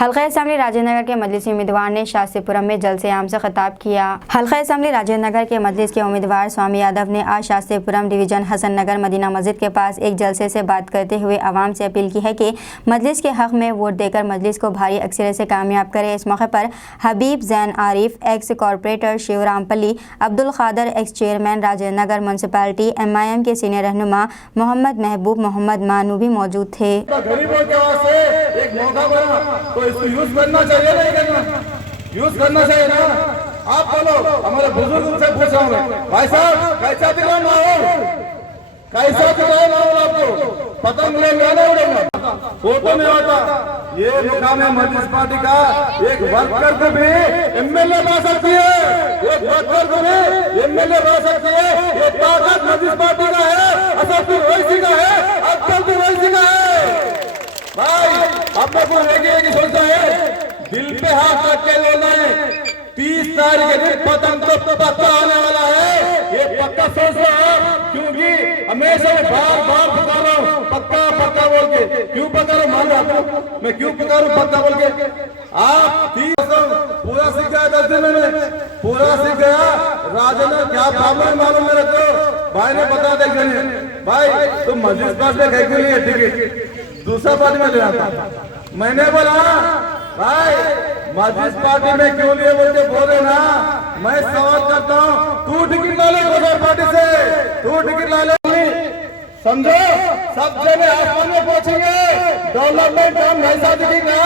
हल्का असेंबली राजेंद्र नगर के मजलिसी उम्मीदवार ने शास्त्रीपुरम में जलसे आम से खिताब किया। हल्का असेंबली राजेंद्र नगर के मजलिस के उम्मीदवार स्वामी यादव ने आज शास्त्रीपुरम डिवीजन हसन नगर मदीना मस्जिद के पास एक जलसे से बात करते हुए आवाम से अपील की है कि मजलिस के हक में वोट देकर मजलिस को भारी अक्सरियत से कामयाब करे। इस मौके पर हबीब जैन आरिफ, एक्स कॉरपोरेटर शिवरामपल्ली, अब्दुल खादर, x chairman Rajendra Nagar municipality, MIM के सीनियर रहनुमा मोहम्मद महबूब मोहम्मद मानू भी मौजूद थे। तो इसको यूज करना चाहिए, नहीं करना? यूज करना चाहिए ना। आप बोलो, हमारे बुजुर्ग से पूछा हूँ भाई साहब कैसा दिखा माहौल, कैसा दिखा माहौल? आपको पतंग लेंगे ना उड़ेगा, फोटो में आता। ये मुकाम है मजलिस पार्टी का। एक वर्कर को भी MLA बना सकती है, एक वर्कर को भी MLA बना सकती है। ये ताकत मजलिस पार्टी का है, असद ओवैसी का है, अब्दुल ओवैसी का है। भाई आप लोग को एक ही सोचता है, दिल पे हाथ रख के लेना है। 30 तारीख के दिन पतंग तो पक्का आने वाला है, ये पक्का सोच लो आप। क्योंकि हमेशा मैं बार बार पुकार रहा हूँ पक्का पक्का बोल के। क्यों पुकारूं मान लो आपको, मैं क्यों पुकारूं पक्का बोल के? आप 30 पूरा सीख गया, 10 दिन में पूरा सीख गया। राजेंद्र क्या प्रॉब्लम मालूम मेरे को? भाई ने बता दें भाई तुम मस्जिद पास में गए क्यों नहीं है टिकट? दूसरा पार्टी में ले आता। मैंने बोला भाई मजलिस पार्टी में क्यों लिए बोल के बोले ना। मैं सवाल करता हूँ, तू टिकट ला ले दूसरा पार्टी से, तू टिकट ला ले। समझो सब जने आसमान में पहुंचेंगे। डेवलपमेंट काम ऐसा दिखेगा,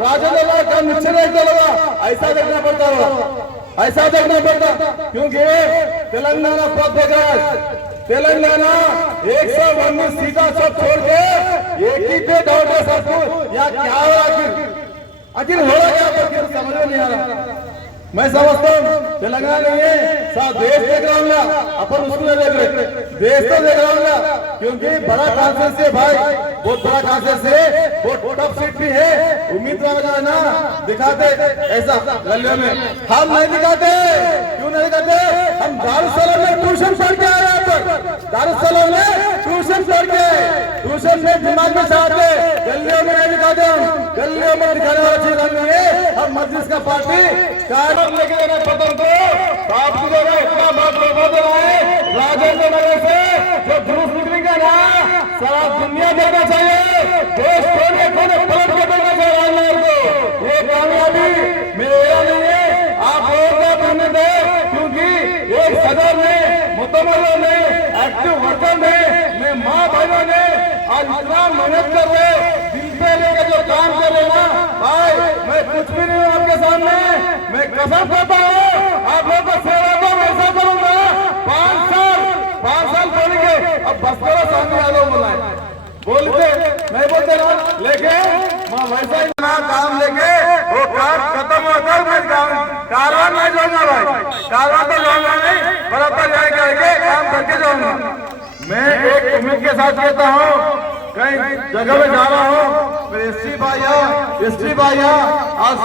राजेंद्र काम नीचे नहीं चलेगा। ऐसा देखना पड़ता हो, ऐसा देखना पड़ता। क्योंकि तेलंगाना तेलंगाना 119 सीटा सब छोड़ के एक ही पे डाउट है सबको। या क्या हो आखिर हो रहा क्या? समझ में नहीं आ रहा। मैं समझता हूँ तेलंगाना नहीं है, सब देश देख रहा हूँ। अपन उसको देख रहे, देश तो देख रहा हूँ। क्योंकि बड़ा कॉन्फ्रेंस है भाई, बहुत बड़ा कॉन्फ्रेंस है, बहुत टफ सीट भी है। उम्मीदवार का ना दिखाते ऐसा गलियों में, हम नहीं दिखाते। क्यों नहीं दिखाते? हम दारुसलाम में ट्यूशन पढ़ के आए यहाँ पर। दारुसलाम में ट्यूशन पढ़ के, ट्यूशन में दिमाग में साथे, गलियों में नहीं दिखाते। हम गलियों में दिखाने वाला चीज नहीं है। हम मजलिस का पार्टी कार्ड लेके देना पतंग को, आपकी जगह इतना बात बता दे रहा है। राजेंद्र नगर से जो जुलूस निकलेगा ना, सारा दुनिया देखना चाहिए। देश कोने कोने पलट के देखना चाहिए राजेंद्र को। ये कामयाबी मेरा नहीं है, आप लोगों का बनने दे। क्योंकि एक सदर ने, मुतमर ने, एक्टिव वर्कर ने, मैं माँ बहनों ने आज इतना मेहनत कर रहे, दिल पे लेकर जो काम कर रहे ना भाई, मैं कुछ भी नहीं हूँ आपके सामने। मैं कसम खाता हूँ आप लोगों को सेवा को वैसा करूंगा। 5 साल बोलेंगे, अब बस करो सामने आ लोग बुलाए बोलते मैं बोलते रहा, लेकिन मैं वैसा ही ना काम लेके वो काम खत्म होकर मैं कारवां नहीं जाऊंगा भाई। कारवां तो जाऊंगा नहीं, बराबर जाएगा काम करके जाऊंगा। मैं एक उम्मीद के साथ कहता हूँ, कहीं जगह में जा रहा हूँ, एसटी भाइया आज